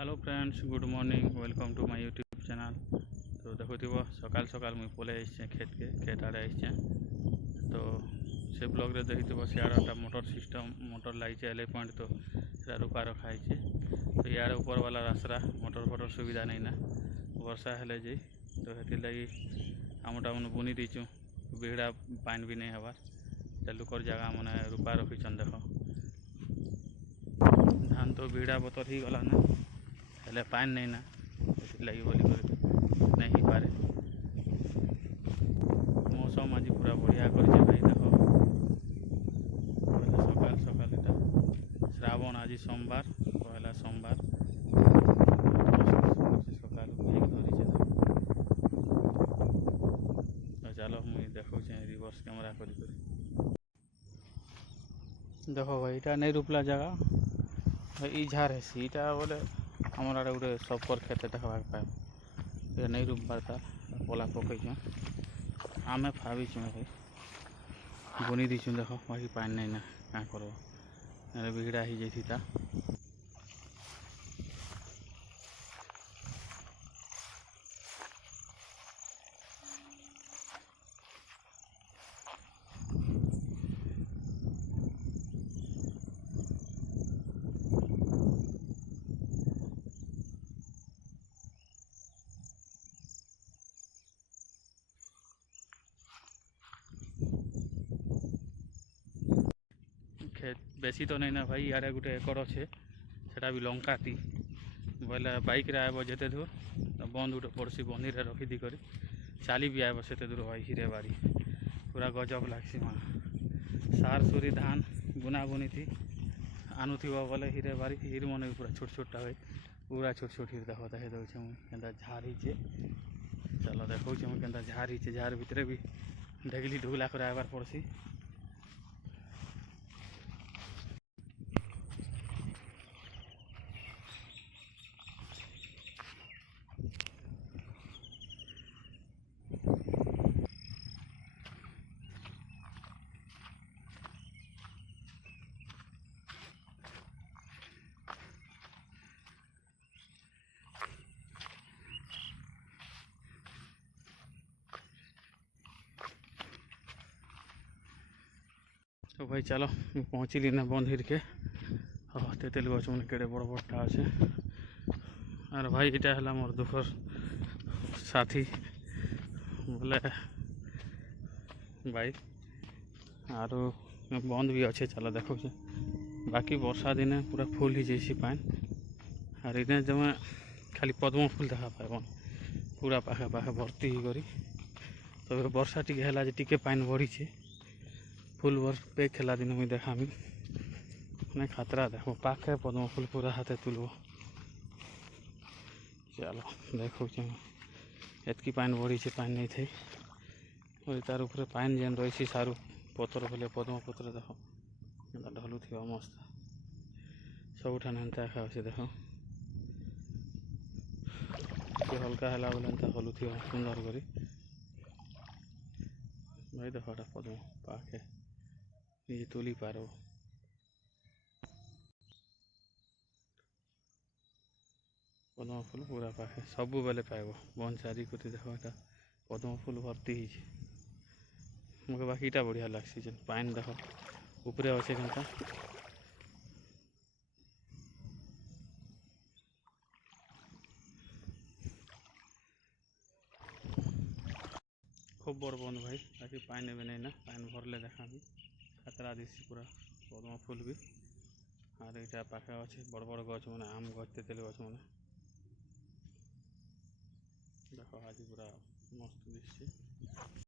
Hello friends, good morning, welcome to my YouTube channel. तो देखो सकाल सकाल मुझे पले खेत आड़े तो से ब्लॉग रे देखी सियाड़ा मोटर सिस्टम मोटर लगी एल पॉइंट तो सीटा रूपा रखाई तो इे ऊपर वाला रास्ता मोटर फटर सुविधा नहीं ना वर्षा हेले जे तो हेती लगी आमटा मन बुनी दीचु बिहड़ा पानी भी नहीं हबार लुकर जगह मैंने रूपा रखीचन देख धान तो बिहड़ा बतर ही गला ना हेले पानी नहीं ना लगी बोली नहीं पारे मौसम आज पूरा बढ़िया कर भाई देख सकाल सकाल एटा श्रावण आज सोमवार पहला सोमवार सकाल धरी चलो मुझे देखो रिवर्स कैमेरा कर देखो भाई इटा नहीं रूपला जगह ई झार है सीटा बोले आमर आड़े गोटे सबकर खेत देखा पाए नहीं रूपबार तार पला पकईचु आम भावीचु भाई बुनी दीचु देख बाकी पानी नहीं ना क्या कर बिगड़ा ही जाता खेत बेसी तो नहीं ना भाई यार गोटे एकर अच्छे से भी लंका ती बोले बाइक रे आब जिते दूर तो बंद गोटे पड़सी बंधी रे रखी दी कर चली भी आब से दूर भाई हिरे बारी पूरा गजब लगसी माँ सार सुरी धान बुना बुनी थी आनुथ बोले हिरे बारी हिर मन भी पूरा छोट छोटा भाई पूरा छोट छोट हिर देख देखे दूचे मुझे झार ही चलो देखो मुझे झार ही झार भितर भी ढेगली ढुगला कर आबार पड़सी तो भाई चलो पहुँचली ना बंद हिर के तेतल गच मैंने केड़े बड़ बड़टा अच्छे और भाई इटा है मोर दुखर साथी बोले भाई और बंद भी अच्छे चलो देखो बाकी वर्षा दिने पूरा फुल ही जैसी पानी और इने जमा खाली पद्म फूल देखा पाए पूरा पाखे पाखे भर्ती ही करी तो वर्षा टी है टी पानी बढ़ी फुल वर पे खेला दिन मुझे देखा मैं खतरा देखो पाखे पद्म फूल पूरा हाथे तुलब चलो देखो एतकी पानी बढ़ी पानी नहीं थी और तार ऊपर पानी जेन रही सारू पतर बोले पद्म पत्र देख ढलु थी मस्त सबुठान एंता एका अच्छे देख हल्का है बोले हलु थी सुंदर करी भाई देख पद्म पाखे ये तुली पार पद्म फूल पूरा पाखे सबु बेले पाइब बन चारि कोटी देख यहाँ पद्म फूल भर्ती ही मुझे बाकी इटा बढ़िया लगसी जेन पानी देख ऊपरे अच्छे केनता खूब बड़ बंद भाई बाकी पानी भी नहीं ना पानी भरले देखा भी खतरा दिसी पूरा पद्म फूल भी और यहाँ पाखे अच्छे बड़ बड़ गच मैंने आम गच तेतल गच मैंने देख आज पूरा मस्त दिशे।